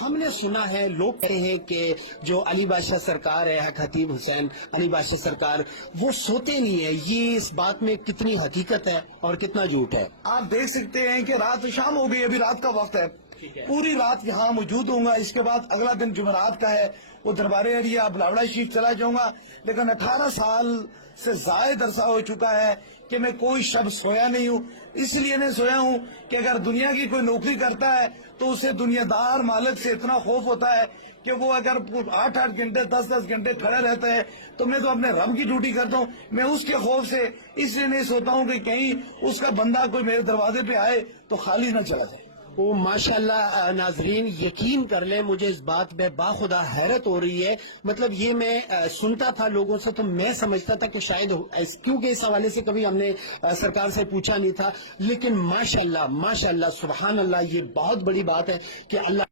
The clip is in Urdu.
ہم نے سنا ہے لوگ کہتے ہیں کہ جو علی بادشاہ سرکار ہے خطیب حسین علی بادشاہ سرکار وہ سوتے نہیں ہیں، یہ اس بات میں کتنی حقیقت ہے اور کتنا جھوٹ ہے؟ آپ دیکھ سکتے ہیں کہ رات شام ہو گئی، ابھی رات کا وقت ہے، پوری رات یہاں موجود ہوں گا. اس کے بعد اگلا دن جمعرات کا ہے، وہ دربار ایریا بلاوڑا شریف چلا جاؤں گا. لیکن 18 سال سے زائد عرصہ ہو چکا ہے کہ میں کوئی شب سویا نہیں ہوں. اس لیے نہیں سویا ہوں کہ اگر دنیا کی کوئی نوکری کرتا ہے تو اسے دنیا دار مالک سے اتنا خوف ہوتا ہے کہ وہ اگر 8-8 گھنٹے 10-10 گھنٹے کھڑا رہتا ہے تو میں تو اپنے رب کی ڈیوٹی کرتا ہوں. میں اس کے خوف سے اس لیے نہیں سوتا ہوں کہ کہیں اس کا بندہ کوئی میرے دروازے پہ آئے تو خالی نہ چلا جائے. وہ ماشاءاللہ ناظرین یقین کر لیں مجھے اس بات میں باخدا حیرت ہو رہی ہے. مطلب یہ میں سنتا تھا لوگوں سے تو میں سمجھتا تھا کہ شاید کیونکہ اس حوالے سے کبھی ہم نے سرکار سے پوچھا نہیں تھا، لیکن ماشاءاللہ سبحان اللہ یہ بہت بڑی بات ہے کہ اللہ